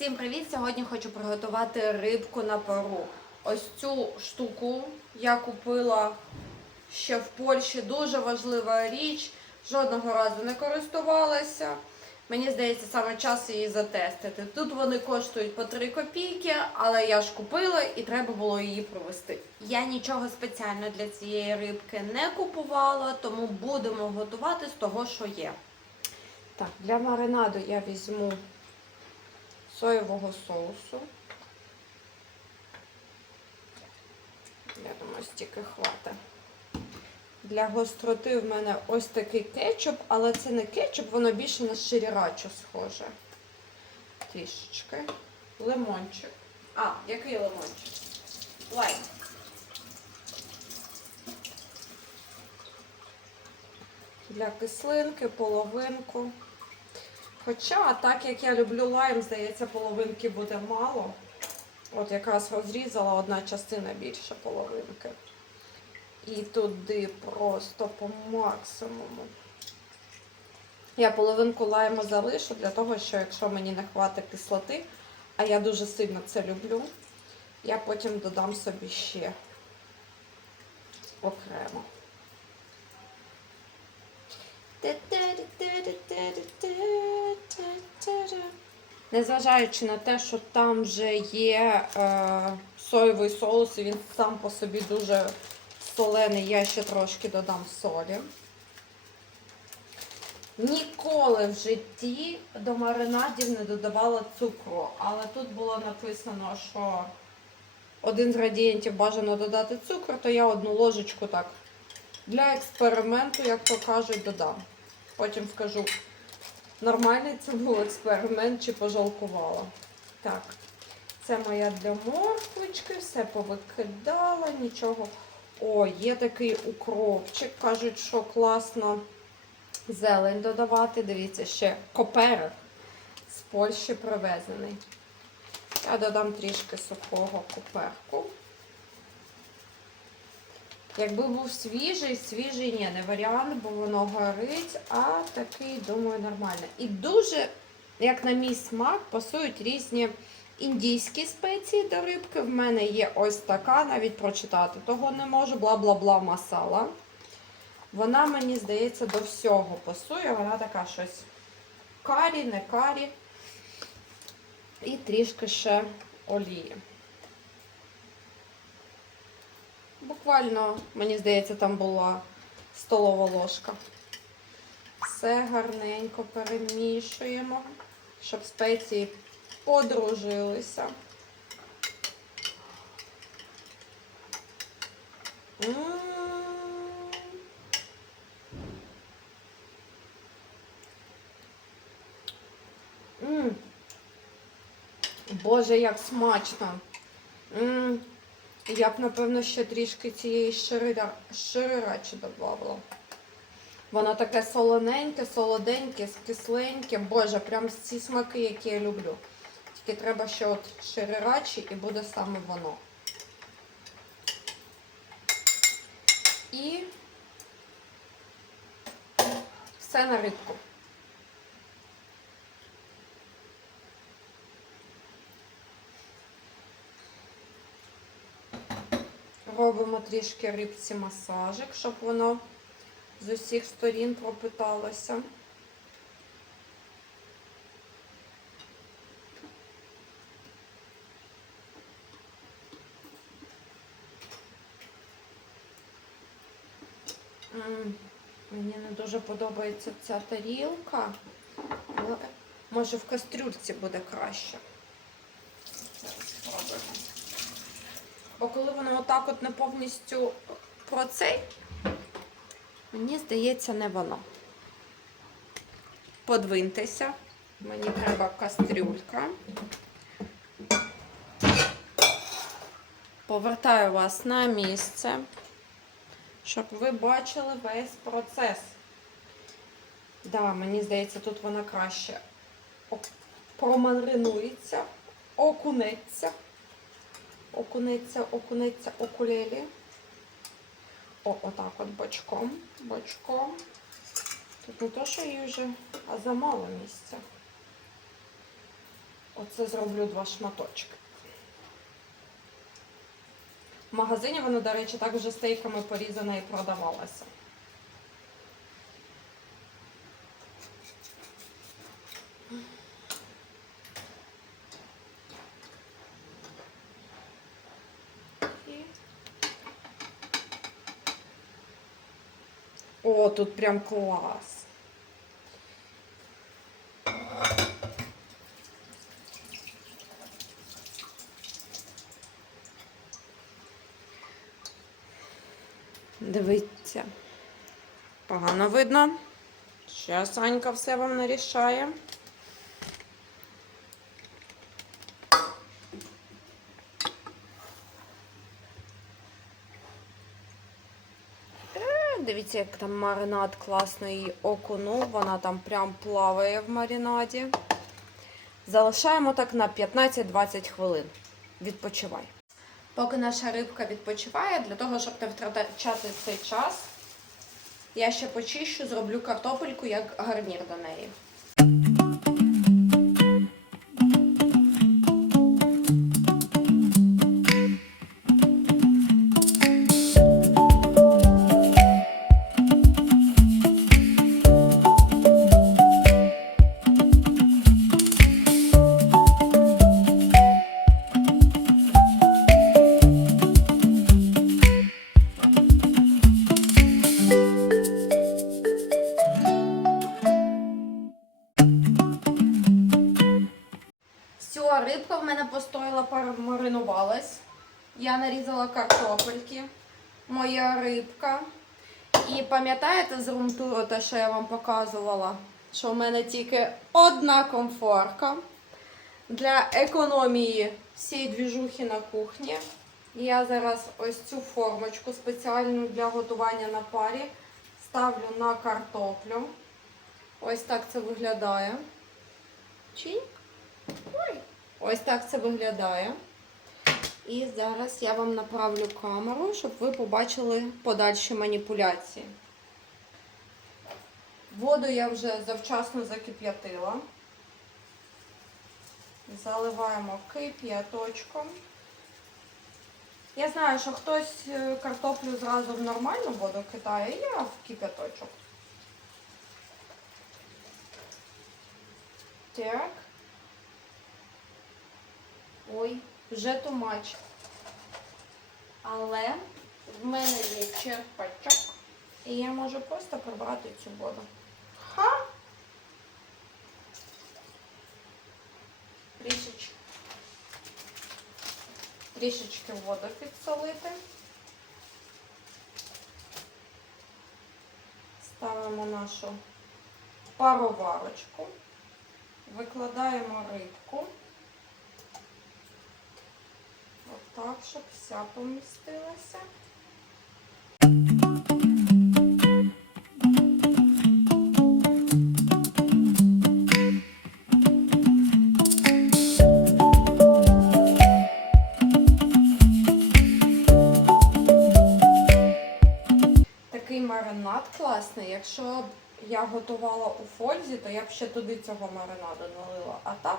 Всім привіт! Сьогодні хочу приготувати рибку на пару. Ось цю штуку я купила ще в Польщі. Дуже важлива річ. Жодного разу не користувалася. Мені здається, саме час її затестити. Тут вони коштують по 3 копійки, але я ж купила і треба було її провести. Я нічого спеціально для цієї рибки не купувала, тому будемо готувати з того, що є. Так, для маринаду я візьму соєвого соусу. Я думаю, стільки хватить. Для гостроти в мене ось такий кетчуп, але це не кетчуп, воно більше на ширірачу схоже. Трішечки. Лимончик. А, який лимончик? Лайм. Для кислинки, половинку. Хоча, так як я люблю лайм, здається, половинки буде мало. От якраз розрізала одна частина більше половинки. І туди просто по максимуму. Я половинку лайму залишу для того, що якщо мені не хватить кислоти, а я дуже сильно це люблю, я потім додам собі ще окремо. Незважаючи на те, що там вже є е, соєвий соус, і він сам по собі дуже солений, я ще трошки додам солі. Ніколи в житті до маринадів не додавала цукру, але тут було написано, що один з градієнтів бажано додати цукру, то я одну ложечку так для експерименту, як то кажуть, додам. Потім скажу, нормальний це був експеримент чи пожалкувала. Так, це моя для морквички, все повикидала, нічого. О, є такий укропчик. Кажуть, що класно зелень додавати. Дивіться, ще коперик з Польщі привезений. Я додам трішки сухого коперку. Якби був свіжий, свіжий ні, не варіант, бо воно горить, а такий, думаю, нормально. І дуже, як на мій смак, пасують різні індійські спеції до рибки. В мене є ось така, навіть прочитати того не можу, бла-бла-бла масала. Вона, мені здається, до всього пасує. Вона така щось карі, не карі. І трішки ще олії. Буквально, мені здається, там була столова ложка. Все гарненько перемішуємо, щоб спеції подружилися. М. М. Боже, як смачно. М. Я б, напевно, ще трішки цієї ширира, ширирачі додавала. Воно таке солоненьке, солоденьке, кисленьке. Боже, прям ці смаки, які я люблю. Тільки треба ще от ширирачі і буде саме воно. І все на рибку. Робимо трішки рибці масажик, щоб воно з усіх сторін пропиталося. Мені не дуже подобається ця тарілка, але може в кастрюльці буде краще. Зараз спробуємо. Бо коли воно отак от не повністю про цей, мені здається, не воно. Подвиньтеся. Мені треба кастрюлька. Повертаю вас на місце, щоб ви бачили весь процес. Да, мені здається, тут вона краще промаринується, окунеться. Окунеться, окуниця, окулелі. О, отак от бочком, бочком. Тут не то, що її вже, а замало місця. Оце зроблю два шматочки. В магазині воно, до речі, так вже стейками порізана і продавалося. І- О, тут прям клас. Дивіться. Погано видно. Зараз Анька все вам нарішає. Е, Дивіться, як там маринад класно її окунув. Вона там прям плаває в маринаді. Залишаємо так на 15-20 хвилин. Відпочивай. Поки наша рибка відпочиває, для того, щоб не втрачати цей час, я ще почищу, зроблю картопельку як гарнір до неї. Мене постояла, маринувалась. Я нарізала картопельки. Моя рибка. І пам'ятаєте з румтуру, те, що я вам показувала, що в мене тільки одна комфорка для економії всієї двіжухи на кухні. Я зараз ось цю формочку спеціальну для готування на парі ставлю на картоплю. Ось так це виглядає. Чик. Ой. Ось так це виглядає. І зараз я вам направлю камеру, щоб ви побачили подальші маніпуляції. Воду я вже завчасно закип'ятила. Заливаємо кип'яточком. Я знаю, що хтось е, картоплю зразу в нормальну воду кидає, я в кип'яточок. Так. Ой, вже тумач. Але в мене є черпачок. І я можу просто прибрати цю воду. Ха! Трішечки. Трішечки воду підсолити. Ставимо нашу пароварочку. Викладаємо рибку. Отак, щоб вся помістилася. Такий маринад класний. Якщо б я готувала у фользі, то я б ще туди цього маринаду налила. А так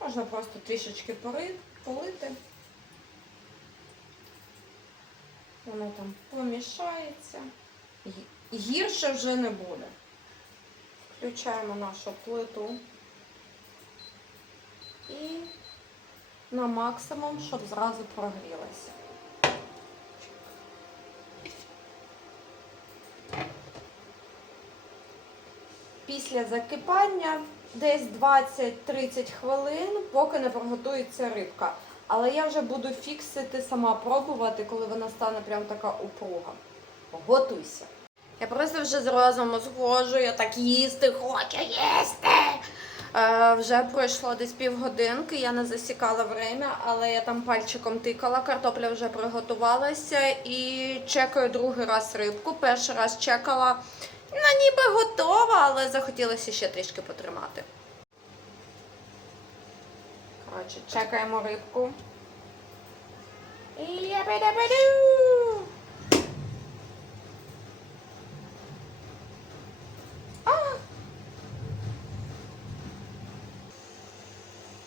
можна просто трішечки пори- полити. Воно там помішається. Гірше вже не буде. Включаємо нашу плиту. І на максимум, щоб зразу прогрілася. Після закипання десь 20-30 хвилин, поки не приготується рибка. Але я вже буду фіксити сама пробувати, коли вона стане прям така упруга. Готуйся. Я просто вже з розуму схожу, я так їсти хочу їсти. Е, вже пройшло десь півгодинки, я не засікала время, але я там пальчиком тикала, картопля вже приготувалася і чекаю другий раз рибку. Перший раз чекала, ну ніби готова, але захотілося ще трішки потримати. Коротше, чекаємо рибку.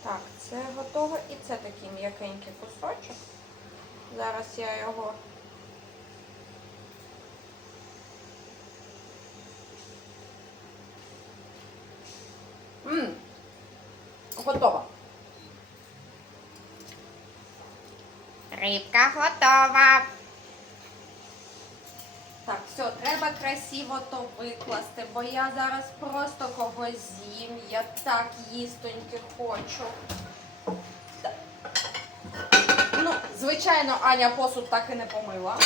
Так, це готово і це такий м'якенький кусочок. Зараз я його. Мм, готово. Рибка готова. Так, все, треба красиво то викласти, бо я зараз просто когось з'їм. Я так їстоньки хочу. Ну, звичайно, Аня посуд так і не помила.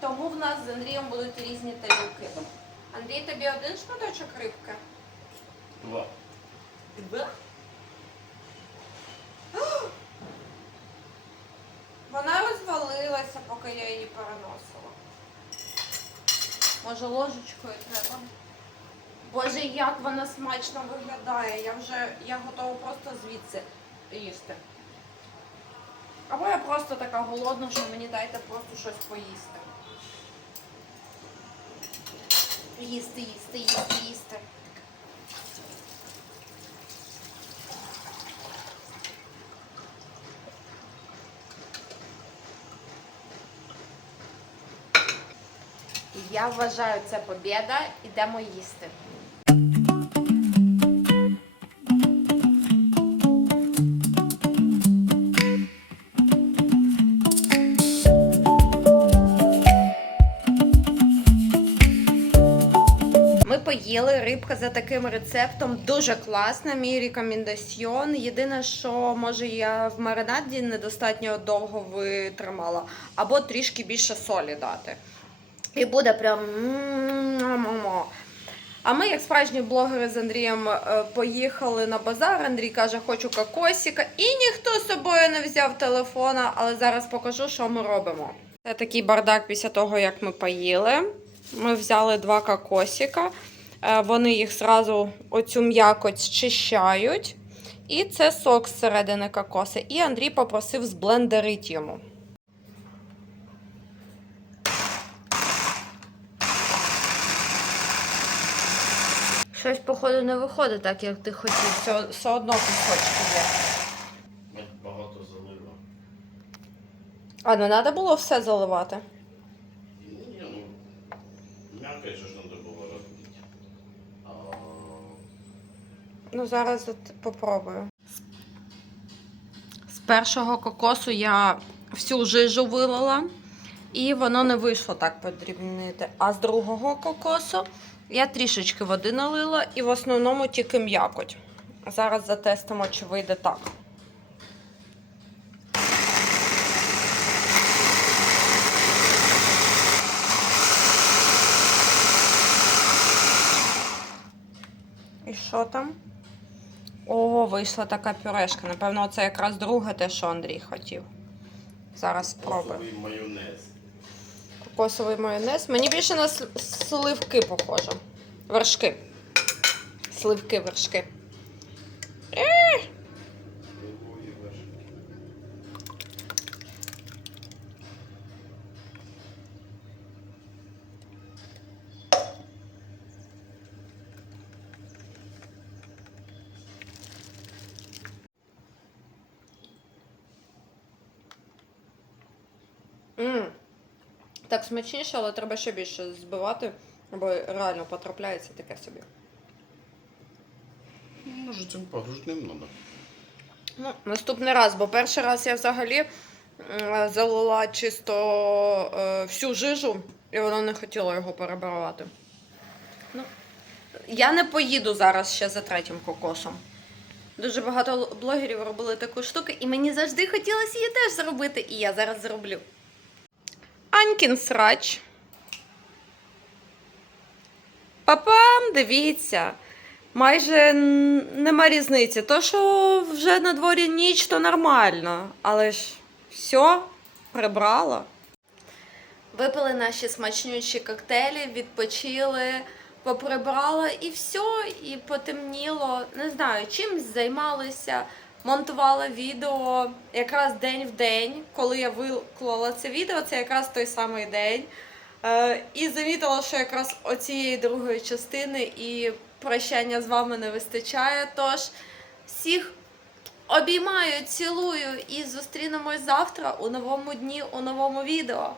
Тому в нас з Андрієм будуть різні тарілки. Андрій, тобі один шматочок рибки? Два. Два? Вона розвалилася, поки я її переносила. Може, ложечкою треба? Боже, як вона смачно виглядає. Я вже я готова просто звідси їсти. Або я просто така голодна, що мені дайте просто щось поїсти. Їсти, їсти, їсти, їсти. Я вважаю, це побіда. Ідемо їсти. Поїли рибка за таким рецептом. Дуже класна, мій рекомендаціон. Єдине, що може я в маринаді недостатньо довго витримала, або трішки більше солі дати. І буде прям. А ми, як справжні блогери з Андрієм, е, поїхали на базар. Андрій каже, хочу кокосика. І ніхто з собою не взяв телефона, але зараз покажу, що ми робимо. Це такий бардак після того, як ми поїли. Ми взяли два кокосика. Е, Вони їх зразу оцю м'якоть зчищають. І це сок зсередини кокоса. І Андрій попросив зблендерити йому. Щось, походу, не виходить так, як ти хотів. Все, все одно кусочки є. Багато залила. А не треба було все заливати. Ні, ну, м'якоть же ж треба було розбити. А, Ну, зараз от попробую. З першого кокосу я всю жижу вилила, і воно не вийшло так подрібнити. А з другого кокосу я трішечки води налила і в основному тільки м'якоть. Зараз затестимо, чи вийде так. І що там? О, вийшла така пюрешка. Напевно, це якраз друге те, що Андрій хотів. Зараз спробую. Кокосовий майонез. Кокосовий майонез. Мені більше на сливки похоже. Вершки. Сливки, вершки. Другої вершки. м Так смачніше, але треба ще більше збивати, бо реально потрапляється таке собі. Може, цим погружним треба. Ну, наступний раз, бо перший раз я взагалі залила чисто е, всю жижу, і вона не хотіла його перебирати. Ну, я не поїду зараз ще за третім кокосом. Дуже багато блогерів робили таку штуку, і мені завжди хотілося її теж зробити, і я зараз зроблю. Анькін срач. Папам, дивіться. Майже нема різниці. То, що вже на дворі ніч, то нормально. Але ж все, прибрала. Випили наші смачнючі коктейлі, відпочили, поприбрала і все, і потемніло. Не знаю, чим займалися. Монтувала відео якраз день в день. Коли я виклала це відео, це якраз той самий день. Е, і замітила, що якраз оцієї другої частини і прощання з вами не вистачає. Тож всіх обіймаю, цілую і зустрінемось завтра у новому дні, у новому відео.